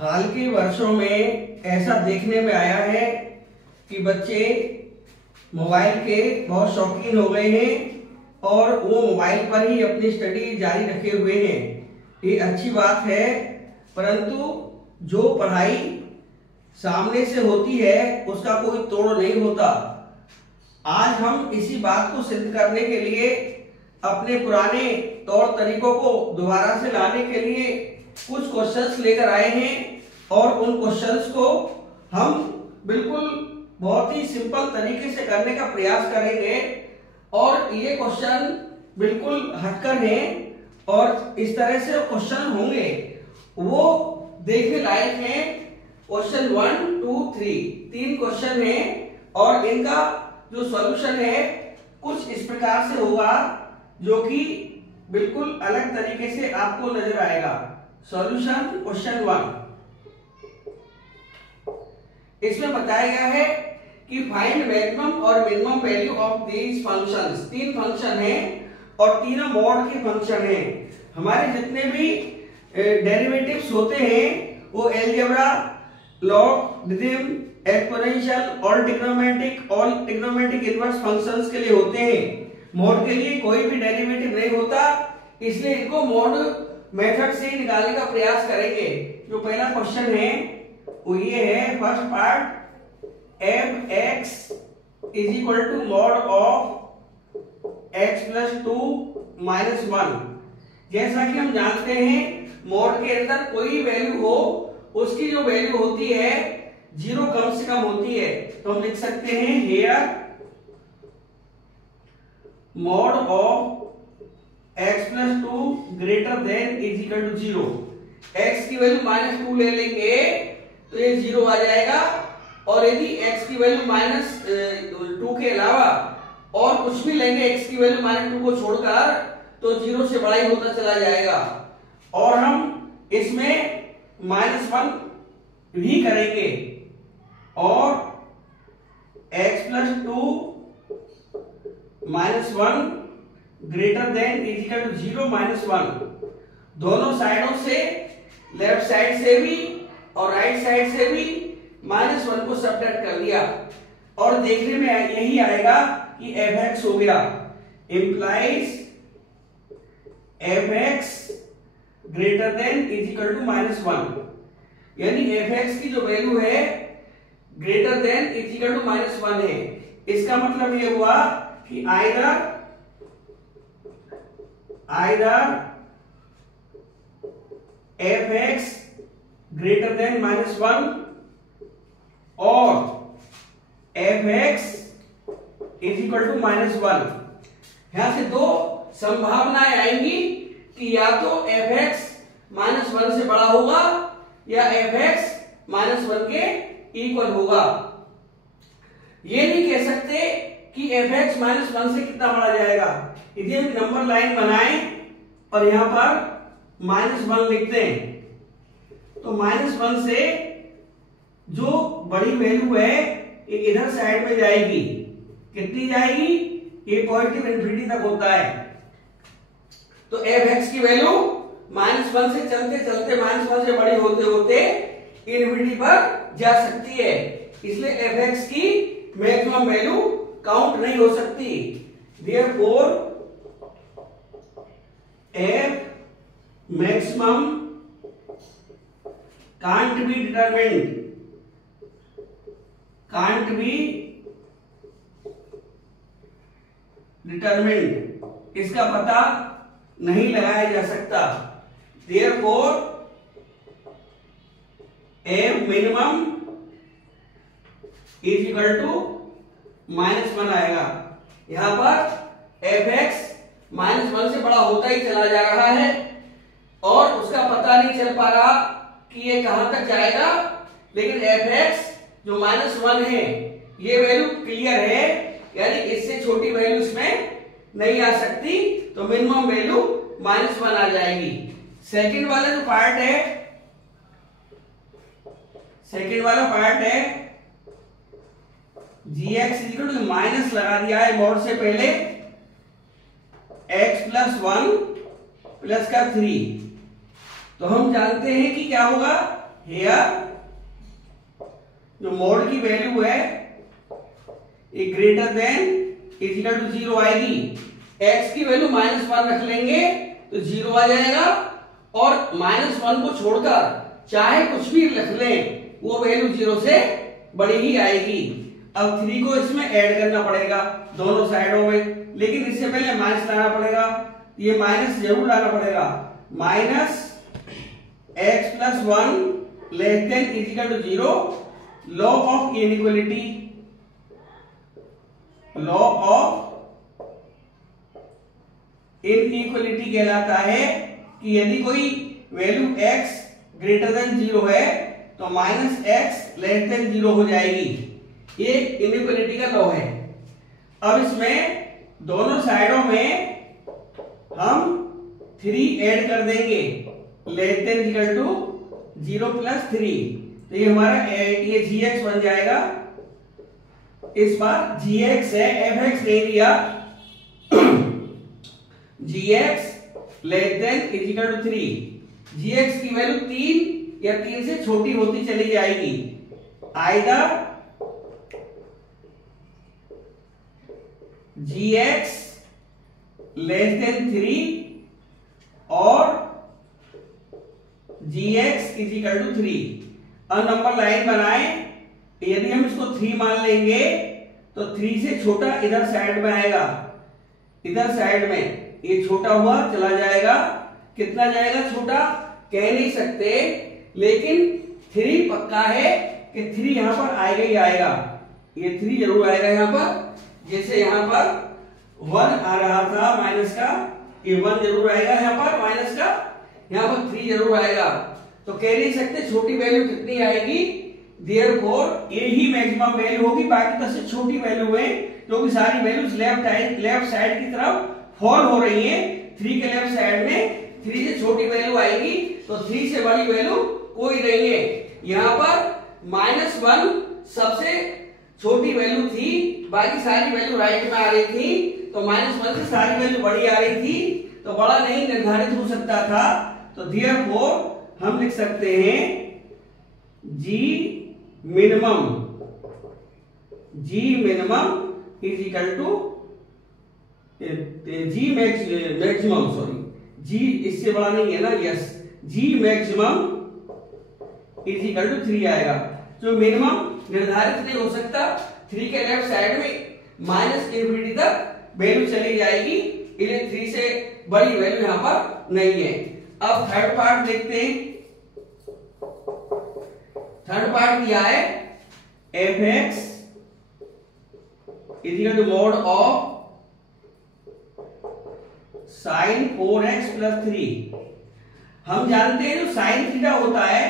हाल के वर्षों में ऐसा देखने में आया है कि बच्चे मोबाइल के बहुत शौकीन हो गए हैं और वो मोबाइल पर ही अपनी स्टडी जारी रखे हुए हैं। ये अच्छी बात है, परंतु जो पढ़ाई सामने से होती है उसका कोई तोड़ नहीं होता। आज हम इसी बात को सिद्ध करने के लिए अपने पुराने तौर तरीकों को दोबारा से लाने के लिए कुछ क्वेश्चंस लेकर आए हैं और उन क्वेश्चंस को हम बिल्कुल बहुत ही सिंपल तरीके से करने का प्रयास करेंगे। और ये क्वेश्चन बिल्कुल हटकर हैं और इस तरह से क्वेश्चन होंगे वो देखने लायक हैं। क्वेश्चन 1, 2, 3 तीन क्वेश्चन हैं और इनका जो सॉल्यूशन है कुछ इस प्रकार से होगा जो कि बिल्कुल अलग तरीके से आपको नजर आएगा। सॉल्यूशन क्वेश्चन 1, इसमें बताया गया है कि फाइंड मैक्सिमम और minimum value of these functions. तीन फंक्शन हैं और तीनों मॉड के फंक्शन हैं। हमारे जितने भी डेरिवेटिव्स होते हैं वो अलजेब्रा, लॉगरिथम, एक्सपोनेंशियल और ट्रिग्नोमेट्रिक इनवर्स फंक्शंस के लिए होते हैं। मॉड के लिए कोई भी डेरिवेटिव नहीं होता, इसलिए इनको मॉड मेथड से निकालने का प्रयास करेंगे। जो पहला क्वेश्चन है वो ये है, first part, f(x) is equal to mod of x plus 2 minus 1। जैसा कि हम जानते हैं मॉड के अंदर कोई वैल्यू हो उसकी जो वैल्यू होती है 0 कम से कम होती है, तो हम लिख सकते हैं here mod of x plus 2 greater than is equal to 0। x की वैल्यू -2 ले लेंगे तो ये 0 आ जाएगा, और यदि x की वैल्यू -2 के अलावा और कुछ भी लेंगे x की वैल्यू -2 को छोड़कर तो 0 से बड़ा ही होता चला जाएगा। और हम इसमें -1 भी करेंगे और x plus 2 -1 greater than is equal to 0 -1। दोनों साइडों से, लेफ्ट साइड से भी और राइट साइड से भी -1 को सब्ट्रैक्ट कर दिया और देखने में यही आएगा कि f(x) हो गया, implies f(x) greater than is equal to -1। यानी f(x) की जो वैल्यू है greater than is equal to -1 है। इसका मतलब ये हुआ कि आइदर f(x) ग्रेटर देन -1 और f(x) इज इक्वल टू -1। यहां से दो संभावनाएं आएंगी कि या तो f(x) -1 से बड़ा होगा या f(x) -1 के इक्वल होगा। ये नहीं कह सकते कि f(x) -1 से कितना बड़ा जाएगा। यदि हम नंबर लाइन बनाएं और यहां पर -1 लिखते हैं तो -1 से जो बड़ी वैल्यू है ये इधर साइड में जाएगी। कितनी जाएगी? ये पॉजिटिव इन्फिनिटी तक होता है। तो f(x) की वैल्यू -1 से चलते चलते -1 से बड़ी होते होते इन्फिनिटी पर जा सकती है। इसलिए f(x) की मैक्सिमम वैल्यू काउंट नहीं हो सकती। Therefore f maximum can't be determined, इसका पता नहीं लगाया जा सकता। Therefore f minimum is equal to -1 आएगा। यहां पर f(x) -1 से बड़ा होता ही चला जा रहा है और उसका पता नहीं चल पा रहा कि ये कहां तक जाएगा, लेकिन f(x) जो -1 है ये वैल्यू क्लियर है, यानी इससे छोटी वैल्यू इसमें नहीं आ सकती, तो मिनिमम वैल्यू -1 आ जाएगी। सेकंड वाला जो पार्ट है, gx माइनस लगा दिया है मॉड से पहले, x प्लस 1 प्लस का 3। तो हम जानते हैं कि क्या होगा, हियर जो मोड की वैल्यू है ये greater than is equal to 0 आएगी। x की वैल्यू -1 रख लेंगे तो 0 आ जाएगा, और -1 को छोड़कर चाहे कुछ भी रख लें वो वैल्यू 0 से बड़ी ही आएगी। अब 3 को इसमें ऐड करना पड़ेगा दोनों साइडों में, लेकिन इससे पहले माइनस लाना पड़ेगा, ये माइनस जरूर लाना पड़ेगा। Minus x plus 1 less than is equal to 0, law of inequality, law of inequality कहलाता है कि यदि कोई वैल्यू x ग्रेटर देन 0 है तो माइनस x लेस देन 0 हो जाएगी। ये इनइक्वालिटी का लॉ है। अब इसमें दोनों साइडों में हम 3 ऐड कर देंगे, less than equal to 0 plus 3, तो ये हमारा ये gx बन जाएगा। इस बार gx है, fx नहीं दिया, gx less than is equal to 3, gx की वैल्यू 3 या 3 से छोटी होती चली जाएगी। आइदर gx लेस देन 3 और gx इज इक्वल टू 3। अब नंबर लाइन बनाएं, यदि हम इसको 3 मान लेंगे तो 3 से छोटा इधर साइड में आएगा, इधर साइड में ये छोटा हुआ चला जाएगा। कितना जाएगा छोटा कह नहीं सकते, लेकिन 3 पक्का है कि 3 यहां पर आएगा ही आएगा, ये 3 जरूर आएगा यहां पर। जैसे यहां पर 1 आ रहा था माइनस का, ये 1 जरूर आएगा यहां पर माइनस का, यहां पर 3 जरूर आएगा। तो कह नहीं सकते छोटी वैल्यू कितनी आएगी, देयरफॉर ये ही मैक्सिमम वैल्यू होगी, बाकी 10 से छोटी वैल्यू है क्योंकि सारी वैल्यूज लेफ्ट साइड की तरफ फॉल हो रही है। 3 के लेफ्ट साइड में 3 से छोटी वैल्यू आएगी, तो 3 से बड़ी वैल्यू कोई नहीं है। यहाँ पर -1 सबसे छोटी वैल्यू थी, बाकी सारी वैल्यू राइट में आ रही थी, तो -1 से सारी वैल्यू बड़ी आ रही थी, तो बड़ा नहीं निर्धारित हो सकता था। तो देयरफॉर हम लिख सकते हैं G minimum is equal to G maximum, sorry G इससे बड़ा नहीं है ना, yes, G maximum is equal to 3 आएगा। जो मिनिमम निर्धारित नहीं हो सकता, 3 के लेफ्ट साइड में -∞ तक वैल्यू चली जाएगी, इसलिए 3 से बड़ी वैल्यू यहां पर नहीं है। अब थर्ड पार्ट देखते हैं। थर्ड पार्ट दिया है fx is equal to mod of sin 4x plus 3। हम जानते हैं जो sin थीटा होता है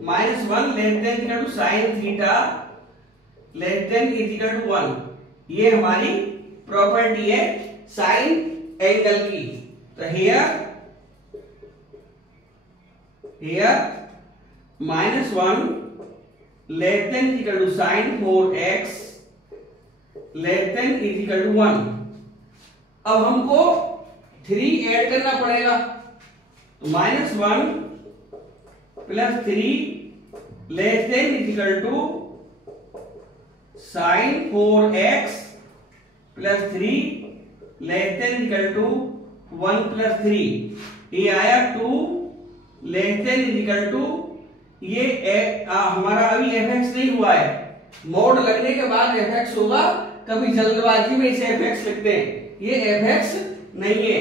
-1 less than equal to sin theta less than is equal to 1, ये हमारी प्रॉपर्टी है sin एंगल की। तो here -1 less than equal to sin 4x less than is equal to 1। अब हमको 3 ऐड करना पड़ेगा, तो -1 plus 3 less than is equal to sin 4x plus 3 less than equal to 1 plus 3, ये आया 2 less than is equal to, ये हमारा अभी fx नहीं हुआ है, मोड लगने के बाद fx होगा। कभी जल्दबाजी में इसे fx लिखते हैं, ये fx नहीं है।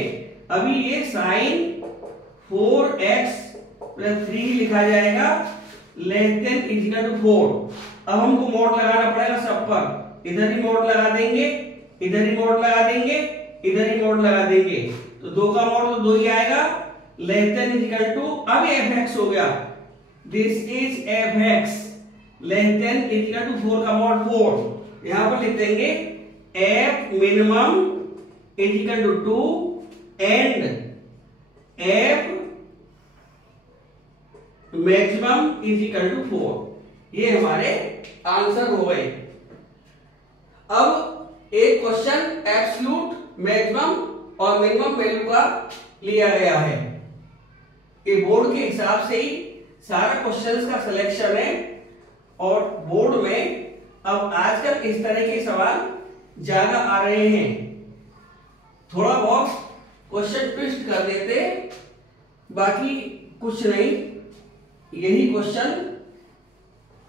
अभी ये sin 4x प्लस 3 लिखा जाएगा less than is equal to 4। अब हमको मोड लगाना पड़ेगा सब पर, इधर ही मोड लगा देंगे, इधर ही मोड लगा देंगे, इधर ही मोड लगा देंगे, तो 2 का मोड तो 2 ही आएगा, less than is equal to, अब fx हो गया, this is fx less than is equal to 4 का मोड 4। यहां पर लिख देंगे f minimum is equal to 2 and f maximum is equal to 4। ये हमारे आंसर हो गए। अब एक क्वेश्चन एब्सोल्यूट मैक्सिमम और मिनिमम वैल्यू का लिया गया है, ये बोर्ड के हिसाब से ही सारा क्वेश्चंस का सिलेक्शन है और बोर्ड में अब आजकल इस तरह के सवाल ज्यादा आ रहे हैं। थोड़ा बहुत क्वेश्चन ट्विस्ट कर देते, बाकी कुछ नहीं। यही क्वेश्चन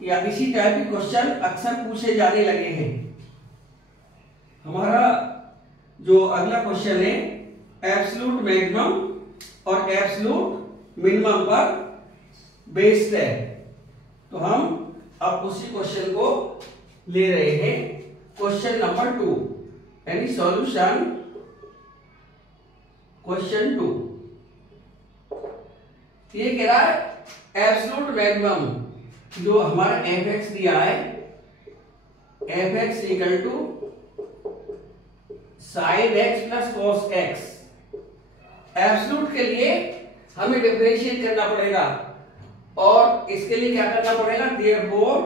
या इसी टाइप के क्वेश्चन अक्सर पूछे जाने लगे हैं। हमारा जो अगला क्वेश्चन है एब्सोल्यूट मैक्सिमम और एब्सोल्यूट मिनिमम पर बेस्ड है, तो हम अब उसी क्वेश्चन को ले रहे हैं। क्वेश्चन नंबर 2 यानी सॉल्यूशन क्वेश्चन 2। ये कह रहा है एब्सोल्यूट मैक्सिमम जो हमारा f(x) दिया है, f(x) equal to sin x plus cos x। Absolute के लिए हमें डिफरेंशिएट करना पड़ेगा और इसके लिए क्या करना पड़ेगा, therefore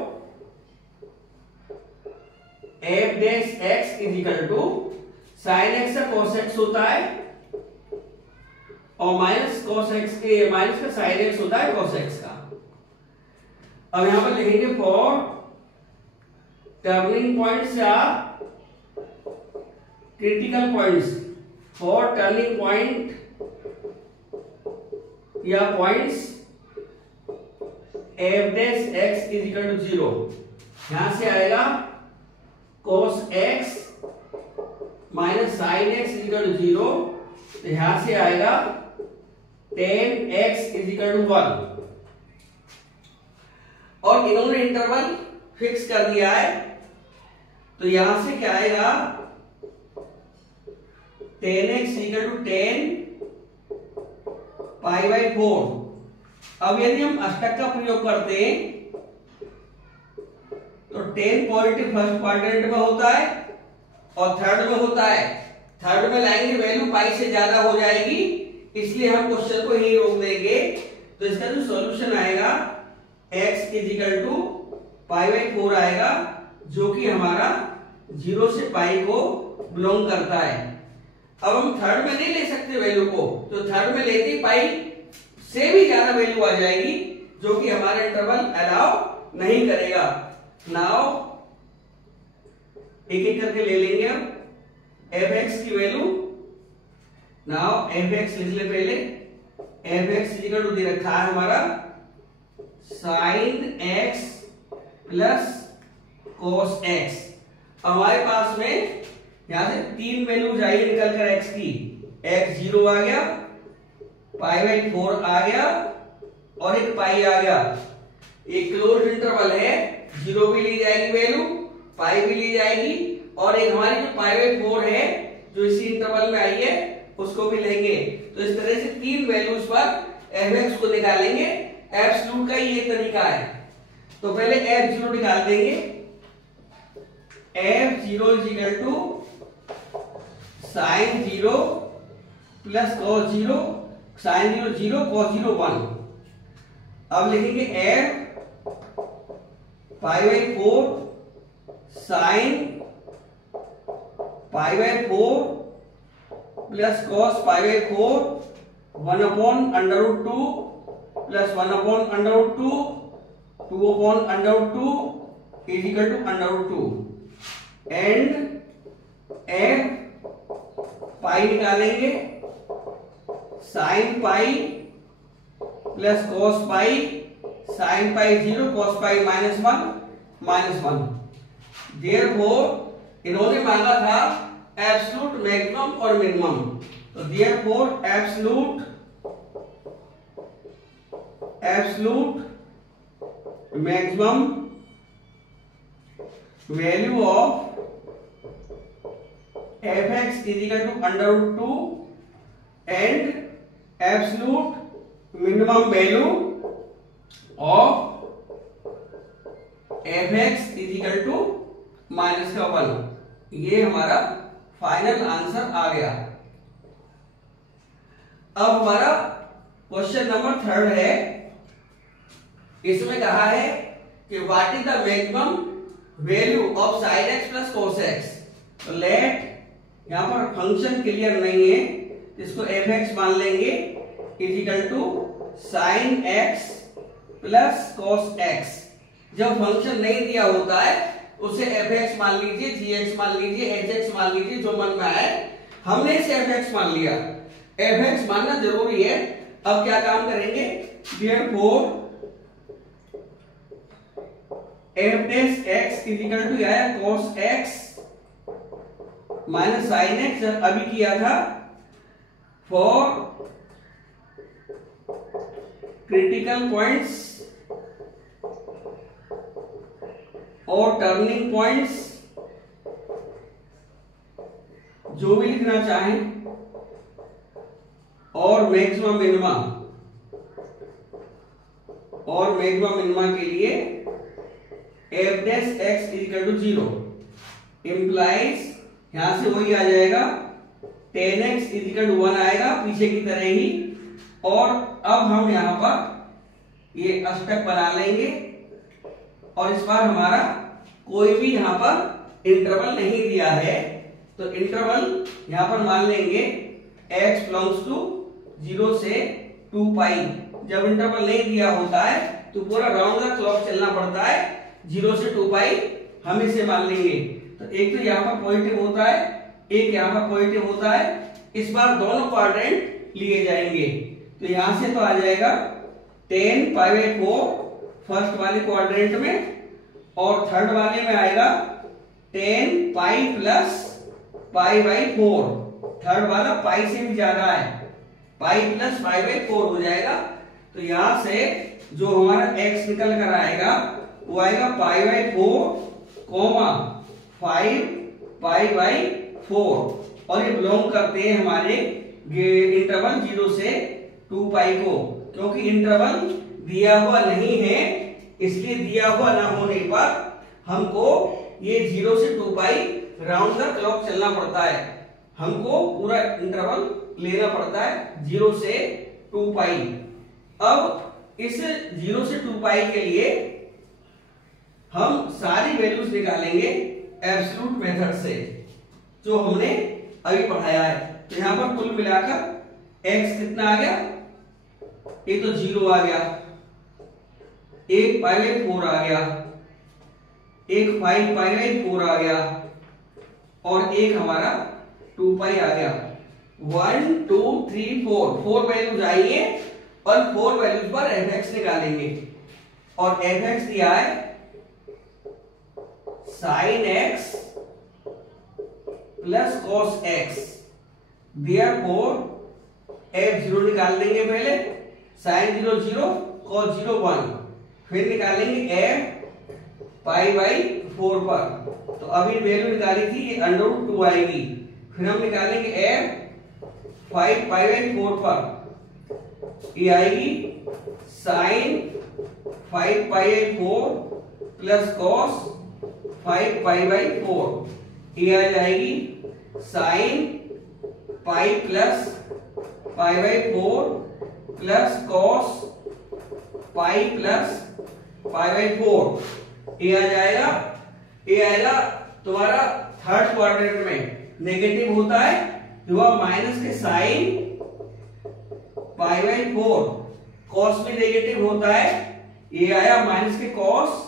f dash x is equal to sin x का cos x होता है और माइनस cos x के माइनस का sin x होता है cos x का। अब यहां पर लिखेंगे फॉर टर्निंग पॉइंट्स या critical points, for turning point या points f dash x is equal to 0। यहां से आएगा cos x minus sin x is equal to 0, तो यहां से आएगा tan x is equal to 1। और इन्होंने इंटरवल फिक्स कर दिया है, तो यहां से क्या आएगा tan x equal to tan pi by 4। अब यदि हम अष्टक का प्रयोग करते हैं तो tan पॉजिटिव फर्स्ट क्वाड्रेंट में होता है और थर्ड में होता है। थर्ड में लाएंगे वैल्यू पाई से ज्यादा हो जाएगी, इसलिए हम क्वेश्चन को यही रोक देंगे। तो इसका जो सॉल्यूशन आएगा x is equal to pi by 4 आएगा, जो कि हमारा 0 से पाई को बिलोंग करता है। अब हम थर्ड में नहीं ले सकते वैल्यू को, तो थर्ड में लेते ही पाई से भी ज्यादा वैल्यू आ जाएगी, जो कि हमारा इंटरवल अलाउ नहीं करेगा। नाउ एक एक करके ले लेंगे हम f(x) की वैल्यू। नाउ f(x) लिख ले पहले। f(x) इक्वल टू दे रखा है हमारा sin x plus cos x। हमारे पास में यहां से 3 वैल्यू जाइए निकल कर x की। x 0 आ गया, पाई बाई 4 आ गया और एक पाई आ गया। एक क्लोज्ड इंटरवल है, 0 भी ली जाएगी वैल्यू, पाई भी ली जाएगी, और एक हमारी जो पाई बाई 4 है जो इसी इंटरवल में आई है उसको भी लेंगे। तो इस तरह से 3 वैल्यूज पर f(x) को निकालेंगे। एब्सोल्यूट का ये तरीका है। तो पहले f(0) निकाल देंगे। f(0) is equal to sin 0 plus cos 0, sin 0 0 cos 0 1। अब लिखेंगे f pi by 4 sin pi by 4 plus cos pi by 4 1 upon under root 2 plus 1 upon under root 2 2 upon under root 2 is equal to under root 2 and f pi निकालेंगे sin pi plus cos पाई, sin pi 0 cos pi -1 therefore इन्होंने मांगा था absolute maximum और minimum, तो therefore absolute maximum value of f(x) is equal to under root 2 and absolute minimum value of f(x) is equal to -1। ये हमारा final answer आ गया। अब हमारा क्वेश्चन नंबर 3 है। इसमें कहा है कि what is the maximum value of sin x plus cos x। तो लेट यहां पर फंक्शन क्लियर नहीं है, इसको f(x) मान लेंगे is equal to sin x plus cos x. जब फंक्शन नहीं दिया होता है उसे एफ एक्स मान लीजिए, जी एक्स मान लीजिए, एच एक्स मान लीजिए, जो मन में आए। हमने इसे एफ एक्स मान लिया, एफ एक्स मानना जरूरी है। अब क्या काम करेंगे, therefore F dash X is equal to आया cos X minus sine X, अभी किया था फॉर क्रिटिकल पॉइंट्स और टर्निंग पॉइंट्स, जो भी लिखना चाहें, और मैक्सिमम मिनिमा, और मैक्सिमम मिनिमा के लिए F dash X equal to 0 implies, यहां से वही आ जाएगा tan x इक्वल टू 1 आएगा पीछे की तरह ही। और अब हम यहां पर ये अष्टक बना लेंगे और इस बार हमारा कोई भी यहां पर इंटरवल नहीं दिया है, तो इंटरवल यहां पर मान लेंगे x बिलोंग्स टू 0 से 2 पाई। जब इंटरवल नहीं दिया होता है तो पूरा राउंड द क्लॉक चलना पड़ता है, 0 से 2 पाई हम इसे मान लेंगे। तो एक तो यहाँ पर पॉजिटिव होता है, एक यहाँ पर पॉजिटिव होता है। इस बार दोनों क्वाड्रेंट लिए जाएंगे, तो यहां से तो आ जाएगा 10 पाई बाई 4 फर्स्ट वाले क्वाड्रेंट में, और थर्ड वाले में आएगा 10 पाई प्लस पाई बाई 4। थर्ड वाला पाई से भी ज्यादा है, पाई प्लस पाई बाई 4 हो जाएगा। तो यहां से जो हमारा x निकल कर आएगा वो आएगा pi by 4 comma 5 pi by 4, और ये बिलोंग करते हैं हमारे इंटरवल 0 से 2 पाई को। क्योंकि इंटरवल दिया हुआ नहीं है, इसलिए दिया हुआ ना होने पर हमको ये 0 से 2 पाई राउंड द क्लॉक चलना पड़ता है, हमको पूरा इंटरवल लेना पड़ता है 0 से 2 पाई। अब इस 0 से 2 पाई के लिए हम सारी वैल्यूज निकालेंगे एब्सोल्यूट मेथड से, जो हमने अभी पढ़ाया है। तो यहां पर कुल मिलाकर x कितना आ गया, एक तो 0 आ गया, एक पाई बाई 4 आ गया, एक 5 पाई बाई 4 आ गया, और एक हमारा 2 पाई आ गया। 1 2 3 4 वैल्यूज आई है, और 4 वैल्यूज पर एफ एक्स निकालेंगे। और एफ एक्स दिया है sine x plus cos x, therefore f0 निकाल लेंगे पहले, साइन 0 0 कॉस 0 1, फिर निकालेंगे f पाई बाई 4 पर। तो अभी वैल्यू निकाली थी, ये अंडर रूट 2 आएगी। फिर हम निकालेंगे f 5 पाई बाई 4 पर, ये आएगी sine 5 pi by 4 plus cos 5 pi by 4, ये आ जाएगी sine pi plus pi by 4 plus cos pi plus pi by 4, ये आ जाएगा। ये आएगा तुम्हारा थर्ड क्वाड्रेंट में नेगेटिव होता है, हुआ माइनस के साइन पाई बाई 4, कॉस भी नेगेटिव होता है, ये आया माइनस के कॉस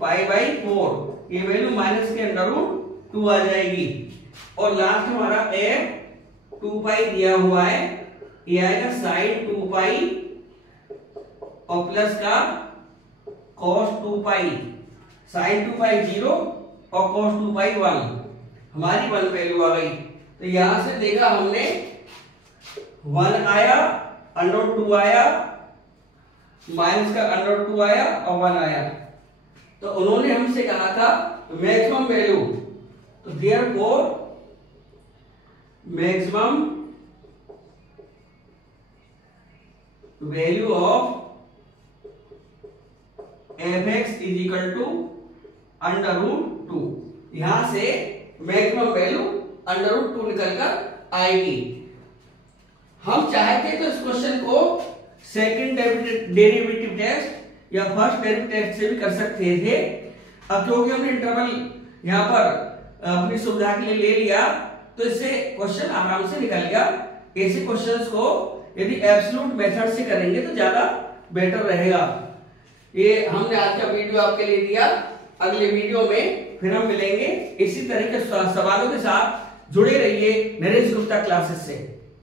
पाई बाई 4, ये वैल्यू माइनस के अंडर रूट 2 आ जाएगी। और लास्ट हमारा f 2 पाई दिया हुआ है, ये आएगा साइन 2 पाई और प्लस का cos 2 पाई, साइन 2 पाई 0 और cos 2 पाई 1, हमारी 1 वैल्यू आ गई। तो यहां से देखा हमने 1 आया, अंडर 2 आया, माइनस का अंडर 2 आया और 1 आया। तो उन्होंने हमसे कहा था मैक्सिमम वैल्यू, तो therefore maximum value of f x is equal to under root 2, यहां से मैक्सिमम वैल्यू अंडर रूट 2 निकल कर आएगी। हम चाहते तो इस क्वेश्चन को सेकंड डेरिवेटिव टेस्ट या फर्स्ट डेरिवेटिव टेस्ट से भी कर सकते थे। अब क्योंकि हमने इंटरवल यहां पर अपनी सुविधा के लिए ले लिया, तो इससे क्वेश्चन आराम से निकल गया। ऐसे क्वेश्चंस को यदि एब्सोल्यूट मेथड से करेंगे तो ज्यादा बेटर रहेगा। ये हमने आज का वीडियो आपके लिए दिया। अगले वीडियो में फिर हम मिलेंगे इसी तरह के सवालों के साथ। जुड़े रहिए नरेश गुप्ता क्लासेस से।